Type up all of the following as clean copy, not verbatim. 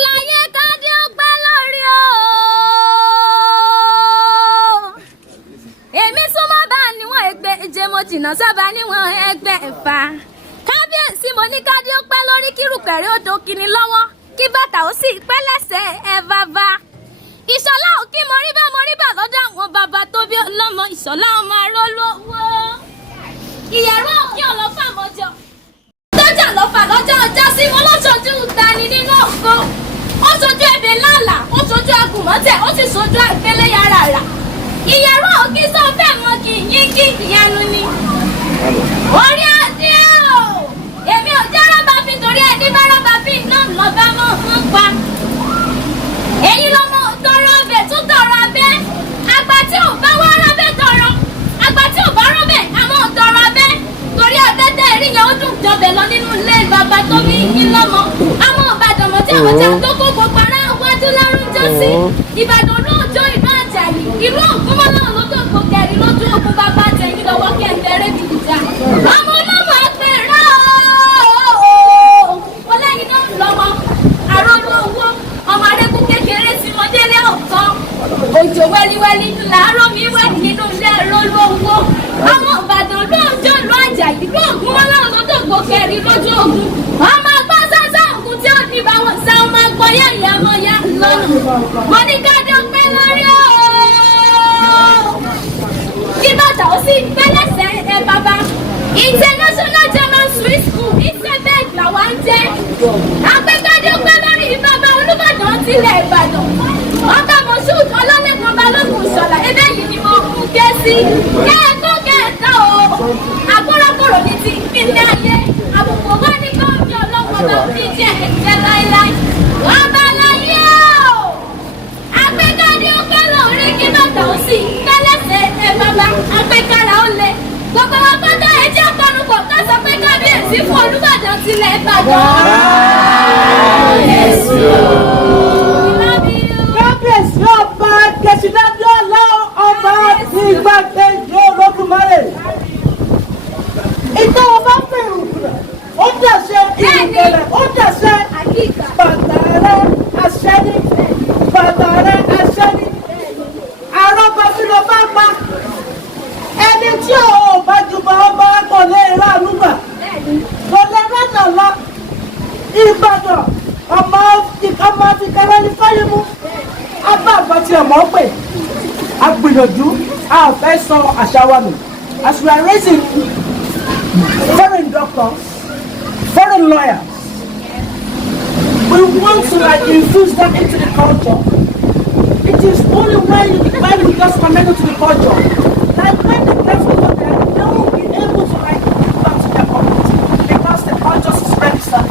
láyé kádé ó pẹ́ lórí o. èmi súnmọ́ bá níwọ̀n ẹgbẹ́ ìje mo jìnnà sábà níwọ̀n ẹgbẹ́ ẹ̀fà. kábíyèsí mo ní kádé ó pẹ́ lórí kírùkẹ̀rẹ́ odò kìíní lọ́wọ́ kí bàtà ó sì pẹ́ lẹ́sẹ̀ ẹ̀ bàbá. ìṣọ̀lá ò kí mo rí bá lọ́dọ̀ àwọn bàbá tó bí ọlọ́mọ ìṣọ̀lá ọmọ arólówó. ìyẹ̀rọ òkè ọlọ́fà mọ́jọ. tọ́jà lọ́fà lọ́jọ́ ọjọ́ sí wọn lọ́sọ̀jú tani nínú ògo. ó sojú ẹ̀bẹ̀ lálà ó sojú agùnmọ́tẹ̀ ó sì sojú àgbélé yàrá rà. ìyẹ̀rọ òkè sọ fẹ́ mọ kì í yín kí ìyanu ni. orí adé o èmi ò jẹ́ rọ́bà fi torí ẹni bá rọ́bà fi náà lọ́ba mọ́ ń pa. èyí lọ́mọ tọrọ ọbẹ̀ tó tọrọ abẹ́ àgbà tí ò bá wá rọ́bẹ̀ tọrọ àgbà tí ò bá rọ́bẹ̀ àmọ́ tọrọ abẹ́ torí abẹ́ tẹ́ ẹ̀rí yẹn ó dùn jọbẹ̀ lọ nínú ilé bàbá tó bí yín lọ́mọ àmọ́ ìbàdàn mọ́ tí àwọn tí a tó kó gbogbo ara wájú lọ́rùn jọ sí ìbàdàn lóòjọ́ ìlú àjàyí ìlú ògúnmọ́ náà ló tó kó kẹrin lójú ogun bàbá tẹ̀yìn lọ́wọ́ kẹ̀ǹdẹ̀rẹ́ bìbìjà ọmọ ọlọ́mọ apẹ̀rẹ̀ o lẹ́yìn náà lọ́mọ àròlú owó ọmọ arẹ́kùn kékeré sí mọ́délé ọ̀kan òjò wẹ́líwẹ́lí làárọ̀ mi wẹ̀ nínú ilé àròlú owó ọmọ ìbàdàn lóòjọ́ ìlú àjàyí ìlú ògúnmọ́ náà ló tó kó kẹrin lójú ogun ọmọ agbá sánsá òkun tí ó ní bá wọn sá ọmọ agbọ́yá ìyàmọ́yá lọ́rùn mo ní kájọ pé lórí o kí bàtà ó sì pẹ́lẹ́sẹ̀ ẹ bàbá international german swiss school ìsẹ̀bẹ̀g làwọn ń jẹ́ àpẹkájọ pé lórí bàbá olúbàdàn tilẹ̀ ìbàdàn ọba moshood ọlọ́lẹ́kan balógun ìṣọ̀lá ẹbẹ̀ yìí ni mo mú ké sí kẹ́ẹ̀kọ́ kẹ́ẹ̀ta o àkọ́rọ́kọ́rọ́ ní ti ìpínlẹ̀ ayé àbùkù bá ní kọ́ọ̀tù ọlọ́wọ́ bá fi jẹ́ ẹ̀jẹ̀ láéláé wọ́n bá láyé o àpẹkájọ pé lórí kí bàtà ó sì pẹ́lẹ́sẹ̀ ẹ bàbá àpẹkára ó lẹ gbogbo wa pátá ẹjẹ́ àpanupọ̀ ká sọ pé kábíyèsí fún olúbàdàn tilẹ̀ ìbàdàn. kábíyèsí ọba kẹsìdájọ́ ọlọ́run ọba ìgbàkejì olódùmarè. ìtọ́ ọba fẹ̀rù rẹ̀ ó dàṣẹ ìrìnkẹ̀rẹ̀ ó dàṣẹ bàtà rẹ̀ aṣẹ́ni bàtà rẹ̀ aṣẹ́ni àrọ́bà tí ló bá pa ẹni tí ò bá jùbọ̀ ọba kò lè ra àlùbà kò lè rẹ́nà lọ ìbàdàn ọmọ ti kẹrẹ ní fáyemú abá àgbà tí ọmọ pè a gbìyànjú a fẹ́ sọ àṣà wa nù as we are raising foreign doctors foreign lawyers we want to infuse them into the culture. It is only when you just connect to the culture. Like when the guys go there, they will be able to like give back to their community because the culture is registered.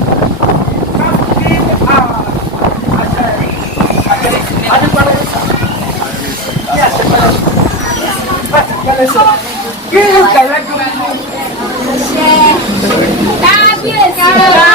Kábíyèsí.